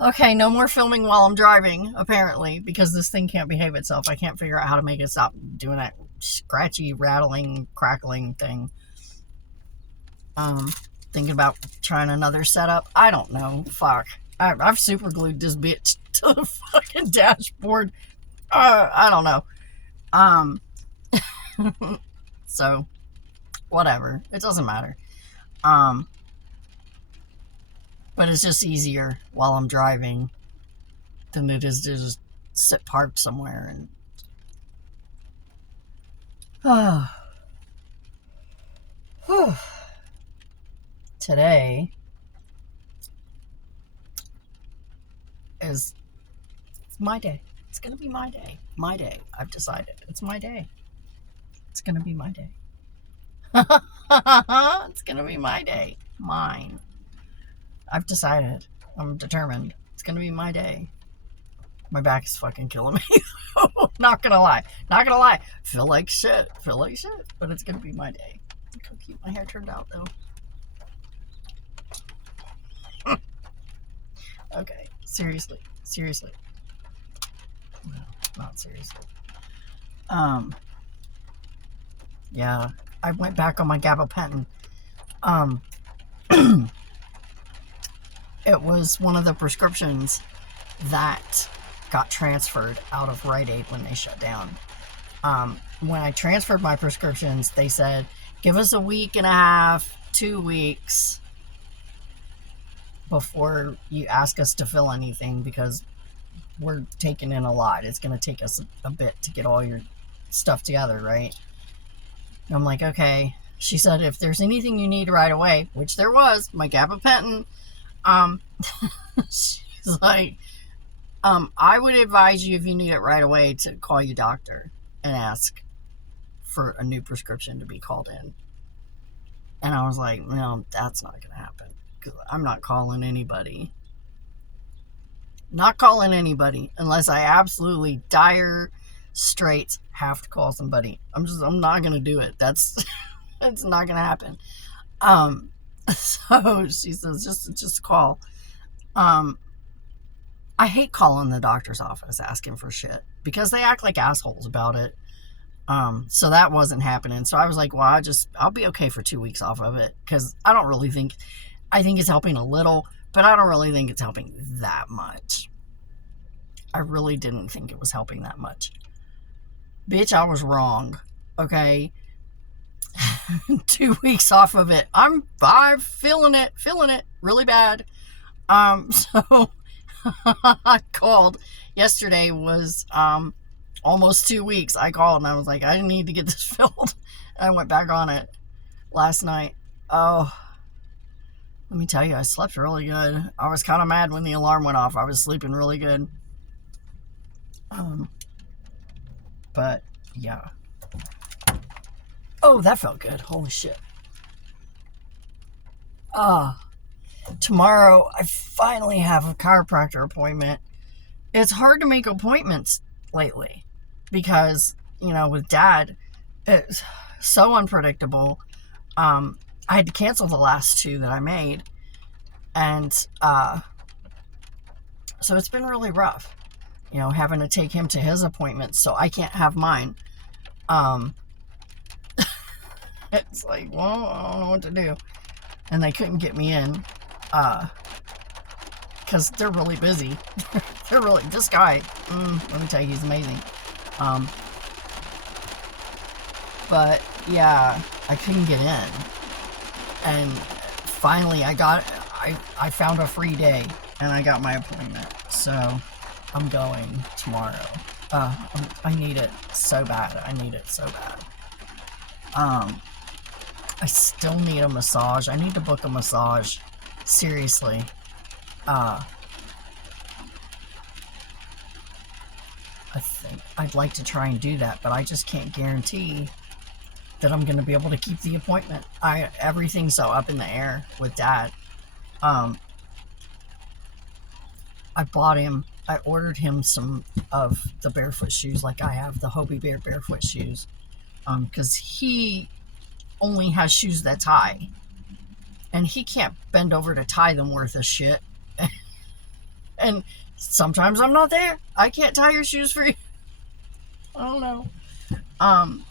Okay, no more filming while I'm driving, apparently, because this thing can't behave itself. I can't figure out how to make it stop doing that scratchy, rattling, crackling thing. Um, Thinking about trying another setup. I don't know. Fuck. I've super glued this bitch to the fucking dashboard. I don't know. Um, so, whatever. It doesn't matter. Um, but it's just easier while I'm driving than it is to just sit parked somewhere and today is it's my day. It's gonna be my day. My day. I've decided. It's my day. It's gonna be my day. It's gonna be my day. Mine. I've decided. I'm determined. It's gonna be my day. My back is fucking killing me. Not gonna lie. Not gonna lie. Feel like shit. Feel like shit. But it's gonna be my day. Look how cute my hair turned out though. Okay. Seriously. Seriously. No, not seriously. Yeah. I went back on my gabapentin. It was one of the prescriptions that got transferred out of Rite Aid when they shut down. When I transferred my prescriptions, they said, give us a week and a half, 2 weeks before you ask us to fill anything because we're taking in a lot. It's going to take us a bit to get all your stuff together, right? And I'm like, okay. She said, if there's anything you need right away, which there was, my gabapentin, she's like, I would advise you if you need it right away to call your doctor and ask for a new prescription to be called in. And I was like, no, that's not going to happen because I'm not calling anybody. Not calling anybody unless I absolutely dire straits have to call somebody. I'm not going to do it. It's not going to happen. So she says, just call. I hate calling the doctor's office asking for shit because they act like assholes about it. So that wasn't happening. So I was like, well, I'll be okay for 2 weeks off of it because I think it's helping a little, but I don't really think it's helping that much. I really didn't think it was helping that much. Bitch, I was wrong. Okay. 2 weeks off of it. I'm feeling it really bad. So I called. Yesterday was almost 2 weeks. I called and I was like, I need to get this filled. And I went back on it last night. Oh, let me tell you, I slept really good. I was kind of mad when the alarm went off. I was sleeping really good. But yeah. Oh, that felt good. Holy shit. Tomorrow I finally have a chiropractor appointment. It's hard to make appointments lately because, with Dad, it's so unpredictable. I had to cancel the last 2 that I made. And so it's been really rough, having to take him to his appointments so I can't have mine. It's like, well, I don't know what to do. And they couldn't get me in because they're really busy. This guy, let me tell you, he's amazing. But yeah, I couldn't get in. And finally I found a free day and I got my appointment. So I'm going tomorrow. I need it so bad. I still need a massage. I need to book a massage. Seriously. I think I'd like to try and do that, but I just can't guarantee that I'm going to be able to keep the appointment. Everything's so up in the air with Dad. I ordered him some of the barefoot shoes like I have, the Hobie Bear barefoot shoes. Because he only has shoes that tie. And he can't bend over to tie them worth of shit. And sometimes I'm not there. I can't tie your shoes for you. I don't know. Um,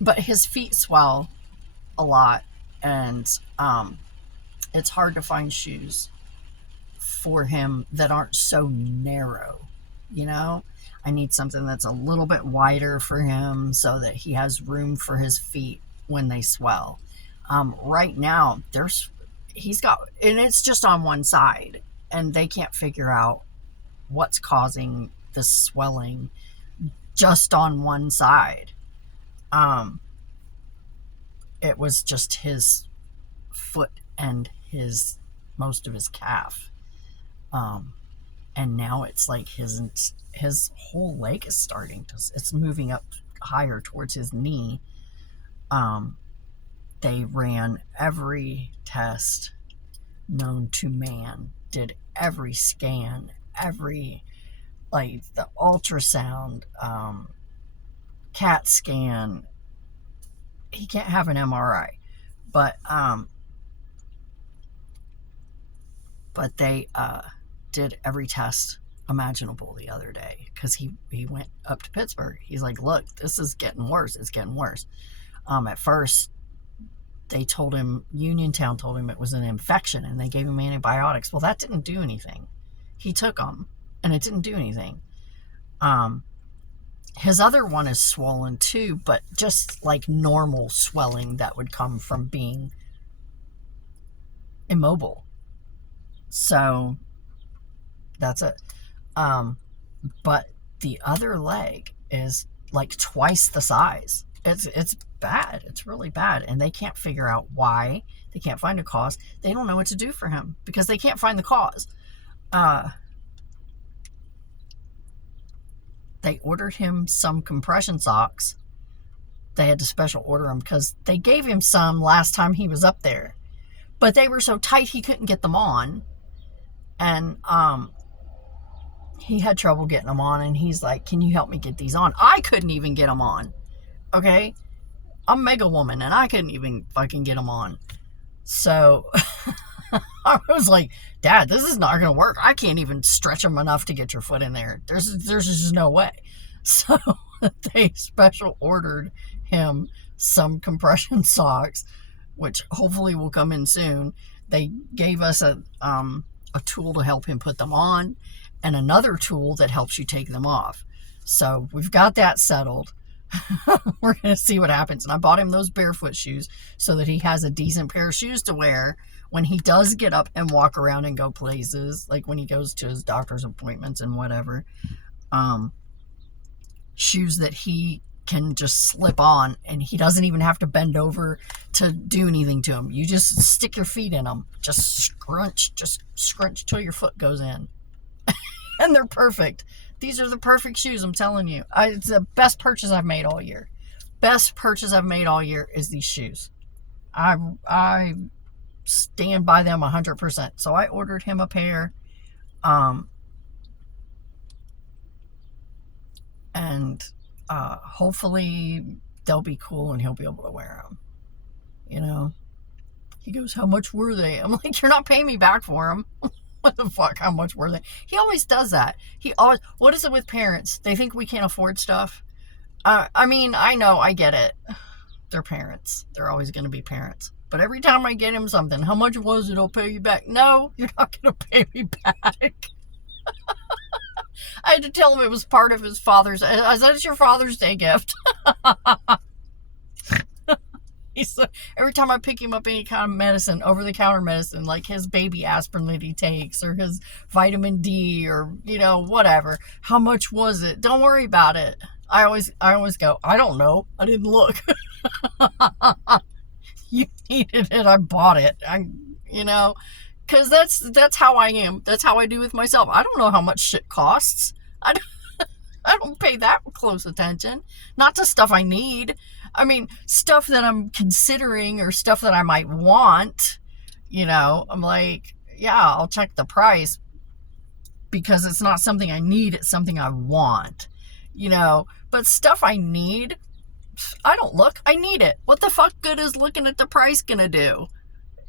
but his feet swell a lot, and it's hard to find shoes for him that aren't so narrow. You know, I need something that's a little bit wider for him so that he has room for his feet when they swell. Right now, he's got, and it's just on one side, and they can't figure out what's causing the swelling just on one side. It was just his foot and most of his calf. And now it's like his whole leg is it's moving up higher towards his knee. They ran every test known to man, did every scan, like the ultrasound, CAT scan. He can't have an MRI, but they did every test imaginable the other day, because he went up to Pittsburgh. He's like, look, this is getting worse. It's getting worse. At first, they told him, Uniontown told him it was an infection, and they gave him antibiotics. Well, that didn't do anything. He took them, and it didn't do anything. His other one is swollen too, but just like normal swelling that would come from being immobile. So that's it. But the other leg is like twice the size. It's bad. It's really bad. And they can't figure out why. They can't find a cause. They don't know what to do for him because they can't find the cause. They ordered him some compression socks. They had to special order them because they gave him some last time he was up there, but they were so tight he couldn't get them on. And he had trouble getting them on, and he's like, can you help me get these on? I couldn't even get them on. Okay? I'm Mega Woman, and I couldn't even fucking get them on. So I was like, Dad, this is not going to work. I can't even stretch them enough to get your foot in there. There's just no way. So they special ordered him some compression socks, which hopefully will come in soon. They gave us a tool to help him put them on, and another tool that helps you take them off. So we've got that settled. We're going to see what happens. And I bought him those barefoot shoes so that he has a decent pair of shoes to wear when he does get up and walk around and go places, like when he goes to his doctor's appointments and whatever. Shoes that he can just slip on, and he doesn't even have to bend over to do anything to them. You just stick your feet in them. Just scrunch till your foot goes in. And they're perfect. These are the perfect shoes, I'm telling you. It's the best purchase I've made all year. Best purchase I've made all year is these shoes. I stand by them 100%. So I ordered him a pair. And hopefully they'll be cool and he'll be able to wear them. You know? He goes, how much were they? I'm like, you're not paying me back for them. What the fuck? How much were they? He always does that. What is it with parents? They think we can't afford stuff. I mean, I know, I get it. They're parents. They're always going to be parents. But every time I get him something, how much was it? I'll pay you back. No, you're not going to pay me back. I had to tell him it was part of his father's. I said, it's your Father's Day gift. Every time I pick him up any kind of medicine, over-the-counter medicine, like his baby aspirin that he takes, or his vitamin D, or, whatever. How much was it? Don't worry about it. I always go, I don't know. I didn't look. You needed it. I bought it. Because that's how I am. That's how I do with myself. I don't know how much shit costs. I don't pay that close attention. Not to stuff I need. I mean, stuff that I'm considering or stuff that I might want, I'm like, yeah, I'll check the price because it's not something I need. It's something I want, but stuff I need, I don't look. I need it. What the fuck good is looking at the price gonna do?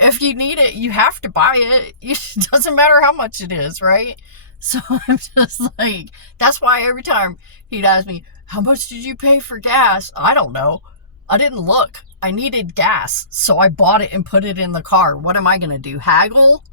if you need it, you have to buy it. It doesn't matter how much it is, right? So I'm just like, that's why every time he'd ask me, how much did you pay for gas? I don't know. I didn't look. I needed gas, so I bought it and put it in the car. What am I going to do? Haggle?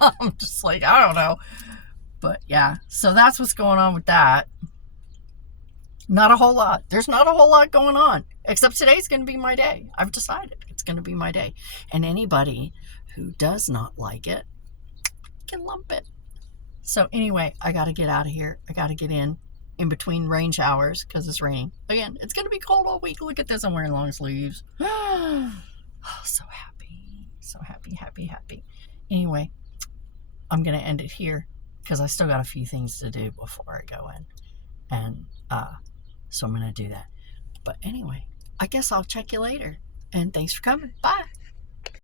I'm just like, I don't know. But yeah, so that's what's going on with that. Not a whole lot. There's not a whole lot going on, except today's going to be my day. I've decided it's going to be my day. And anybody who does not like it can lump it. So anyway, I got to get out of here. I got to get in between rain showers because it's raining. Again, it's going to be cold all week. Look at this. I'm wearing long sleeves. Oh, so happy. So happy, happy, happy. Anyway, I'm going to end it here because I still got a few things to do before I go in. And so I'm going to do that. But anyway, I guess I'll check you later. And thanks for coming. Bye.